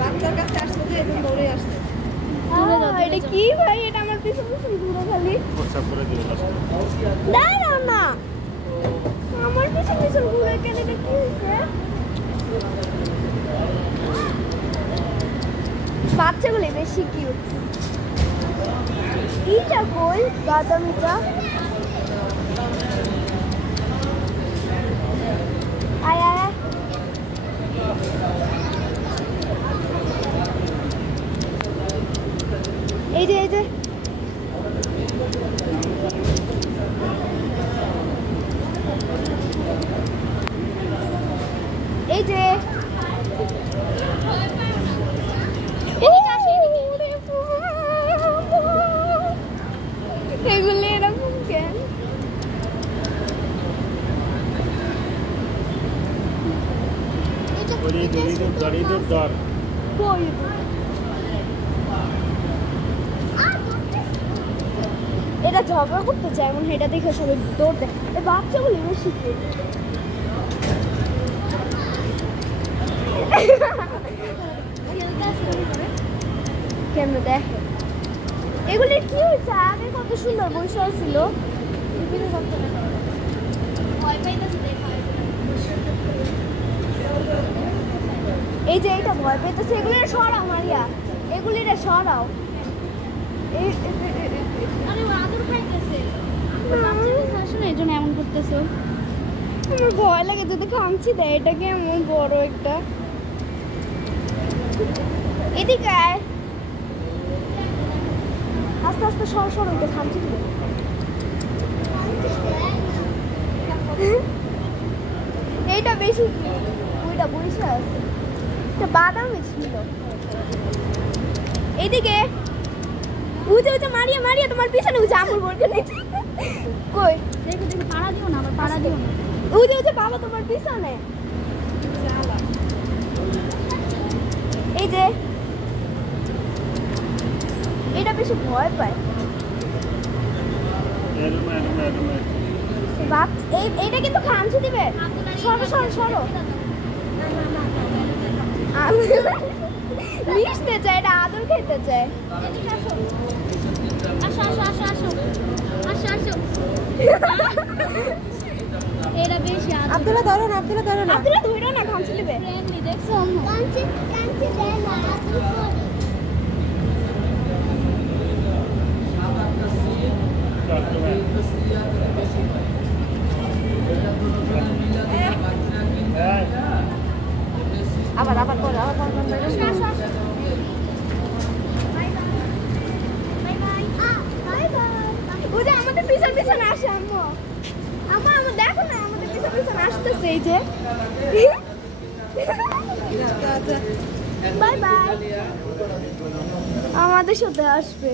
বাচ্চার কাছে আসছে যে এরকম দৌড়ে আসছে। এটা কি ভাই? এটা আমার পিছন পিছন ঘুরে খালি। দাঁড়া না, আমার পিছন পিছন ঘুরে কেন? এটা কি হয়েছে? বাচ্চাগুলি বেশি কিউট। এইটা কই বাদামিটা? আয় আয় আয়। এই যে এই যে এই যে এগুলি এরকম কেন? এটা ঝগড়া করতে চায় এমন, এটা দেখে সবাই দৌড় দেয়। এই বাচ্চাগুলি বেশি কেমন দেখে। এগুলির কি হয়েছে? আগে কত সুন্দর বৈশাল ছিল। এই যে এটা ভয় পেতেছে। এগুলির সরাও মারিয়া, এগুলির সরাও। এই জন্য এমন করতেছো। আমার ভয় লাগে যদি খামচি দেয়। এটা কেমন বড় একটা। এদিকে আয়, আস্তে আস্তে সর সর, ওইটা খামচি দিবে। এইটা বেশি, ওইটা বরিশাল আছে। এটা বাদামি ছিল। এইদিকে উজে উজে মারিয়া মারিয়া তোমার পিছনে উজে আমুর বোরকে নিচে। কই দেখো দেখো, পাড়া দিও না, আবার পাড়া দিও না। উজে উজে বাবা তোমার পিছনে। এই যে এটা বেশি ভয় পায়। এইটা কিন্তু খামচি দিবে। সরো সরো সরো। মিশতে চায়, এটা আদর খেতে চায়। আসো আসো আসো আসো আসো আসো। এটা বেশি আব্দুল্লাহ ধরো না, আব্দুল্লাহ ধরো না, আব্দুল্লাহ ধরো না, খামচি দিবে। ফ্রেন্ডলি দেখছো? খামচি খামচি দেয় না। আবার আবার করো, আবার করো। ওই যে আমাদের পিছন পিছন আসে। আম্মু আম্মু আম্মু দেখো না, আমাদের পিছন পিছন আসতেছে। এই যে বাই বাই, আমাদের সাথে আসবে।